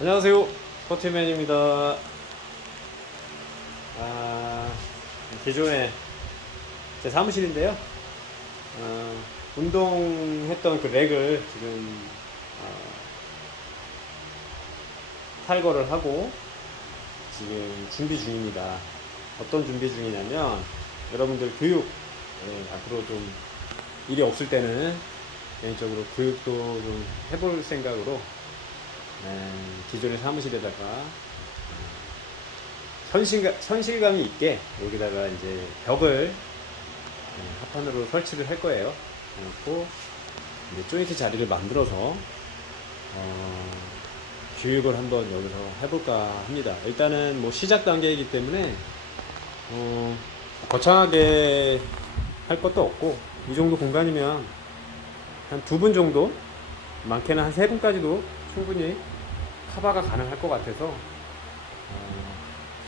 안녕하세요. 포티맨입니다. 아, 기존에 제 사무실인데요. 어, 운동했던 그 렉을 지금 어, 탈거를 하고 지금 준비 중입니다. 어떤 준비 중이냐면 여러분들 교육 예, 앞으로 좀 일이 없을 때는 개인적으로 교육도 좀 해볼 생각으로 네, 기존의 사무실에다가 현실감, 현실감이 있게 여기다가 이제 벽을 네, 합판으로 설치를 할 거예요. 그래갖고 이제 조인트 자리를 만들어서 어, 교육을 한번 여기서 해볼까 합니다. 일단은 뭐 시작 단계이기 때문에 어, 거창하게 할 것도 없고 이 정도 공간이면 한 두 분 정도 많게는 한 세 분까지도 충분히 커버가 가능할 것 같아서 어,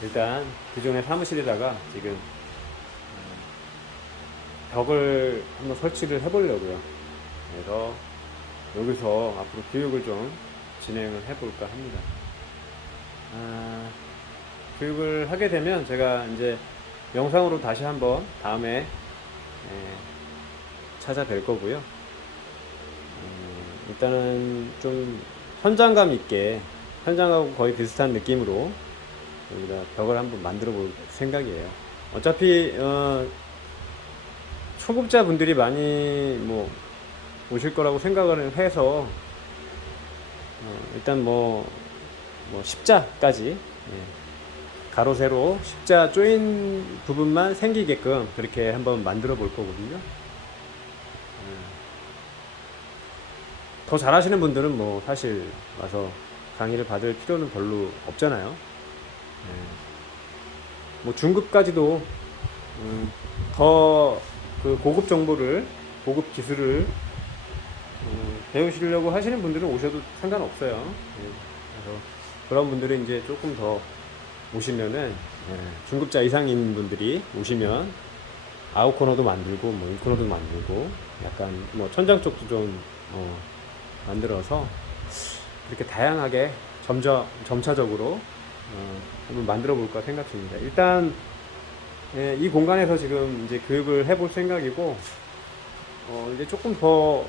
일단 기존의 사무실에다가 지금 어, 벽을 한번 설치를 해보려고요. 그래서 여기서 앞으로 교육을 좀 진행을 해볼까 합니다. 아, 교육을 하게 되면 제가 이제 영상으로 다시 한번 다음에 예, 찾아뵐 거고요. 음, 일단은 좀 현장감 있게 현장하고 거의 비슷한 느낌으로 여기다 벽을 한번 만들어 볼 생각이에요. 어차피 어, 초급자 분들이 많이 뭐 오실 거라고 생각을 해서 어, 일단 뭐, 뭐 십자까지 예. 가로 세로 십자 조인 부분만 생기게끔 그렇게 한번 만들어 볼 거거든요. 더 잘하시는 분들은 뭐 사실 와서 강의를 받을 필요는 별로 없잖아요. 예. 뭐 중급까지도 음, 더그 고급 정보를 고급 기술을 음, 배우시려고 하시는 분들은 오셔도 상관없어요. 예. 그래서 그런 분들은 이제 조금 더 오시면은 예, 중급자 이상인 분들이 오시면 아웃 코너도 만들고 뭐 인 코너도 만들고 약간 뭐 천장 쪽도 좀 어, 만들어서 그렇게 다양하게 점차 점차적으로 어, 한번 만들어 볼까 생각 중입니다. 일단 예, 이 공간에서 지금 이제 교육을 해볼 생각이고 어, 이제 조금 더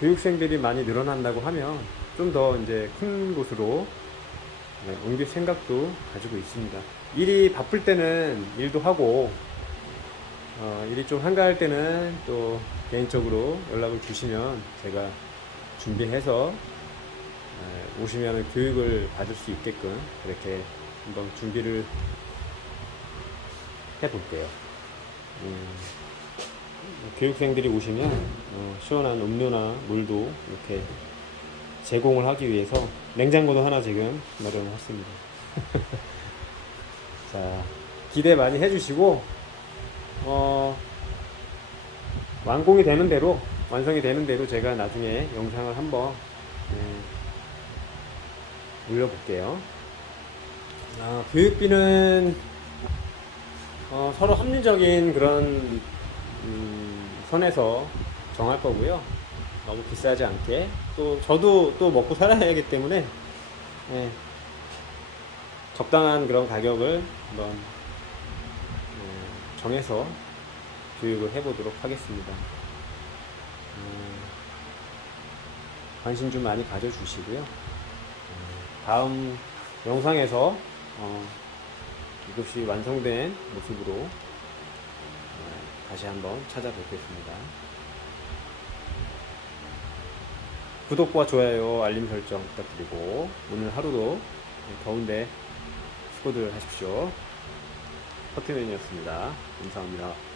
교육생들이 많이 늘어난다고 하면 좀 더 이제 큰 곳으로 네, 옮길 생각도 가지고 있습니다. 일이 바쁠 때는 일도 하고 어, 일이 좀 한가할 때는 또 개인적으로 연락을 주시면 제가 준비해서 에, 오시면 교육을 받을 수 있게끔 그렇게 한번 준비를 해볼게요. 음, 교육생들이 오시면 어, 시원한 음료나 물도 이렇게 제공을 하기 위해서 냉장고도 하나 지금 마련을 했습니다. 자, 기대 많이 해주시고, 어, 완공이 되는 대로, 완성이 되는 대로 제가 나중에 영상을 한번 예, 올려볼게요. 아, 교육비는 어, 서로 합리적인 그런 음, 선에서 정할 거고요. 너무 비싸지 않게 또 저도 또 먹고 살아야 하기 때문에 예, 적당한 그런 가격을 한번 어, 정해서 교육을 해보도록 하겠습니다. 음, 관심 좀 많이 가져주시고요. 음, 다음 영상에서 어, 이것이 완성된 모습으로 어, 다시 한번 찾아뵙겠습니다. 구독과 좋아요, 알림 설정 부탁드리고 오늘 하루도 더운데 수고들 하십시오. 커트맨이었습니다. 감사합니다.